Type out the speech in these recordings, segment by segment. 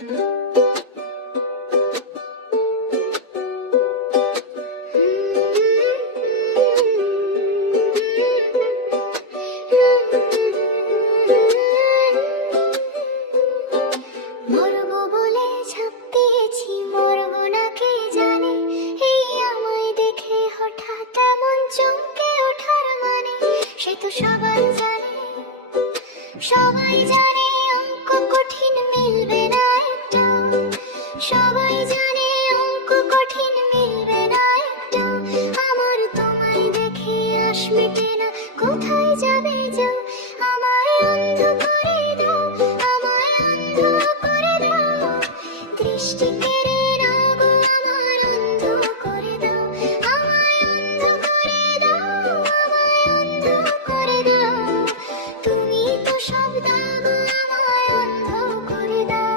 মরবো বলে ঝাঁপ দিয়েছি, মরবো না কে জানে। এই আমায় দেখে হঠাৎ এমন চমকে ওঠার মানে, সে তো সবাই জানে, সবাই জানে অঙ্ক কঠিন মিলবে না একটা। সবাই জানে অঙ্ক কঠিন মিলবে না একটা। আমার তোমায় দেখে আশ মেটে না, কোথায় যাবে যাও, আমায় অন্ধ করে দাও, আমায় অন্ধ করে দাও। দৃষ্টি কেড়ে নাও গো, আমার অন্ধ করে দাও, আমায় অন্ধ করে দাও, আমায় অন্ধ করে দাও। তুমি তো সব দাও গো, আমায় অন্ধ করে দাও।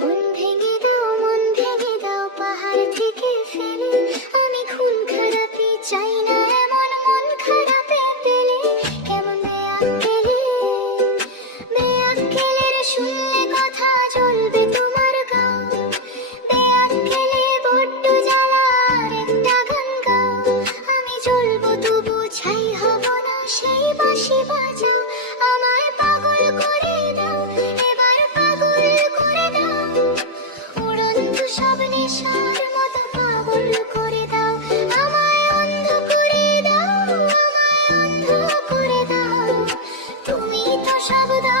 মন ভেঙে দাও, মন ভেঙে দাও, পাহাড় থেকে ফেলে। আমি খুন খারাপি চাই না, এমন মন খারাপে পেলে। কেমন বেয়াক্কেলে, বেয়াক্কেলের শুনলে কথা জ্বলবে তোমার গাও। বেয়াক্কেলে বড্ড জ্বালা, আর একটা গান গাও। আমি জ্বলবো তবু ছাই হব না, সেই বাঁশি বাজাও। আমায় পাগল করে দাও, এবার পাগল করে দাও। উড়ন্ত সব নেশার মতো পাগল করে দাও, আমায় অন্ধ করে দাও, আমায় অন্ধ করে দাও। তুমি তো সব দাও।